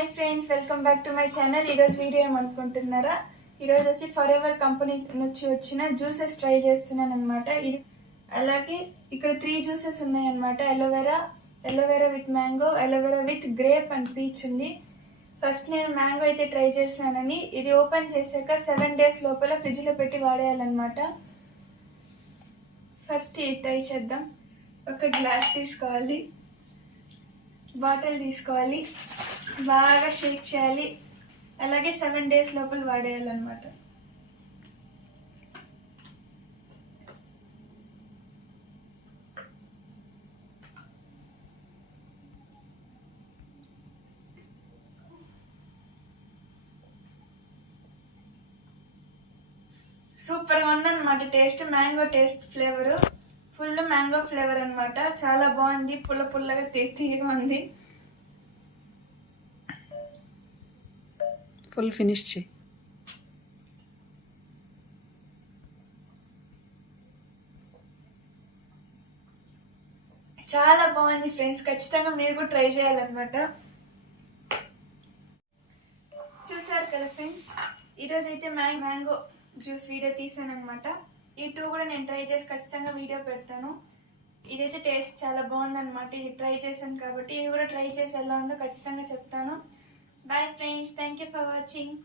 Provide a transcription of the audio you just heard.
Hi friends welcome back to my channel. ఈరోజు video ఏమనుకుంటున్నారా? ఈరోజు వచ్చి ఫర్ ఎవర్ కంపెనీ నుంచి వచ్చిన జ్యూసెస్ ట్రై చేస్తున్నాను అనమాట ఇది అలాగే ఇక్కడ త్రీ జ్యూసెస్ ఉన్నాయన్నమాట. Aloe vera aloe vera with mango aloe vera with grape and peach ఉంది. ఫస్ట్ నేను మ్యాంగో అయితే ట్రై చేసినానని ఇది ఓపెన్ చేశాక సెవెన్ డేస్ లోపల ఫ్రిడ్జ్లో పెట్టి వాడేయాలన్నమాట. ఫస్ట్ ఇది ట్రై చేద్దాం. ఒక గ్లాస్ తీసుకోవాలి. బాటిల్ తీసుకోవాలి. బాగా షేక్ చేయాలి. అలాగే సెవెన్ డేస్ లోపల వాడేయాలన్నమాట. సూపర్గా ఉందన్నమాట. Taste mango taste flavour. Full mango flavour అన్నమాట చాలా బాగుంది. పుల్ల పుల్లగా తీయగా ఉంది. ఫుల్ ఫినిష్ చేయి. చాలా బాగుంది ఫ్రెండ్స్. ఖచ్చితంగా మీరు కూడా ట్రై చేయాలన్నమాట. చూసారు కదా ఫ్రెండ్స్? ఈరోజు అయితే మ్యాంగ్ మ్యాంగో జ్యూస్ వీడియో తీసాను అనమాట ఈ టూ కూడా నేను ట్రై చేసి ఖచ్చితంగా వీడియో పెడతాను. ఇదైతే టేస్ట్ చాలా బాగుందన్నమాట. ఇది ట్రై చేశాను కాబట్టి ఇవి కూడా ట్రై చేసి ఎలా ఉందో ఖచ్చితంగా చెప్తాను. Bye friends. Thank you for watching.